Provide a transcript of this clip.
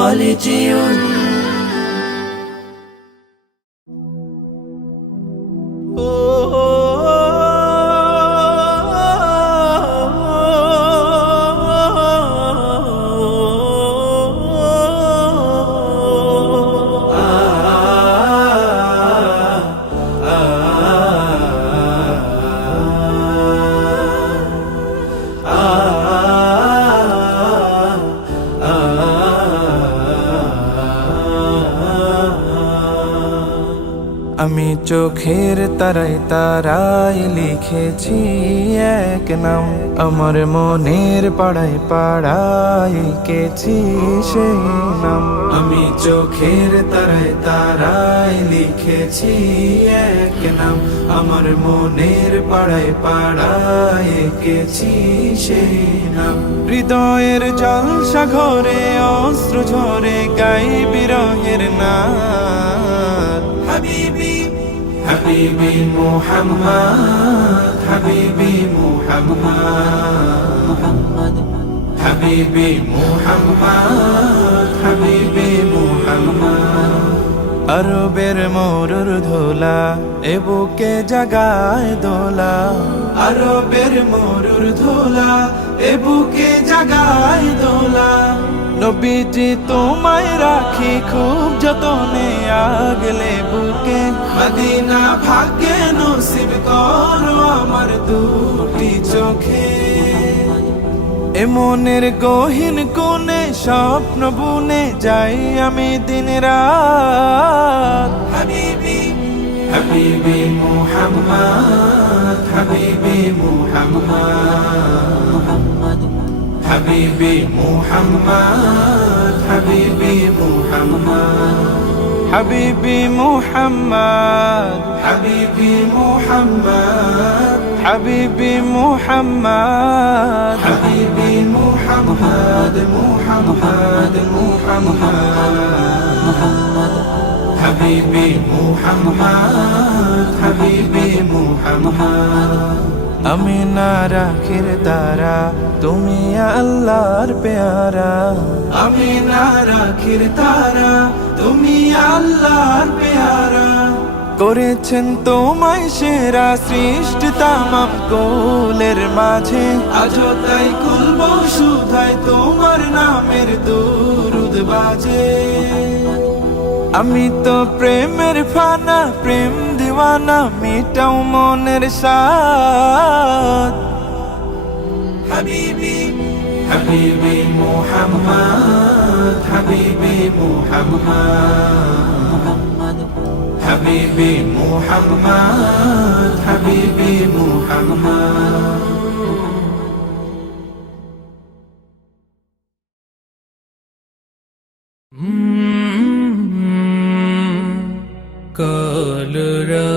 خالدون আমি চোখের তারায় তারায় লিখেছি এক নাম, আমার মনের পাড়ায় পাড়ায় এঁকেছি সেই নাম। আমি চোখের তারায় তারায় লিখেছি এক নাম, আমার মনের পাড়ায় পাড়ায় এঁকেছি সেই নাম। হৃদয়ের জলসা ঘরে অস্ত্র ঝরে গাই বিরহের নাম। হাবিবি হাবিবি মুহাম্মদ, হাবিবি মুহাম্মদ, হাবিবি মুহাম্মদ, হাবিবি মুহাম্মদ। আরবের মরুর ধোলা এ বুকে জাগায় দোলা, আরবের মরুর ধোলা এ বুকে জাগায় দোলা। নবীজি তোমায় রাখি খুব যতনে আগলে বুকে, মদিনা ভাগ্যে নসিব করো আমার দুটি চোখে। এ মনের গহীন কোণে স্বপ্ন বুনে যাই আমি দিন রাত। হাবিবি হাবিবি মুহাম্মদ, হাবিবি মুহাম্মদ, হাবিবি মুহাম্মদ, হাবিবি মুহাম্মদ, হাবিবি মুহাম্মদ, হাবিবি মুহাম্মদ, হাবিবি মুহাম্মদ, হাবিবি মুহাম্মদ, মুহাম্মদ মুহাম্মদ, হাবিবি মুহাম্মদ, হাবিবি মুহাম্মদ। আমি না রাখির তারা তুমি আল্লাহর পেয়ারা, আমি না রাখির তারা তুমি আল্লাহর পেয়ারা। করেছেন তোমায় সেরা সৃষ্টি তামাম কোলের মাঝে, আজও তাই কুলব শুধায় তোমার নামের দুরুদ বাজে। আমি তো প্রেমের ফানা প্রেম দিওয়ানা মিটাও মনের সাথ। হাবিবি হাবিবি মুহাম্মদ, হাবিবি মুহাম্মদ, হাবিবি মুহাম্মদ, হাবিবি মুহাম্মদ। কলরা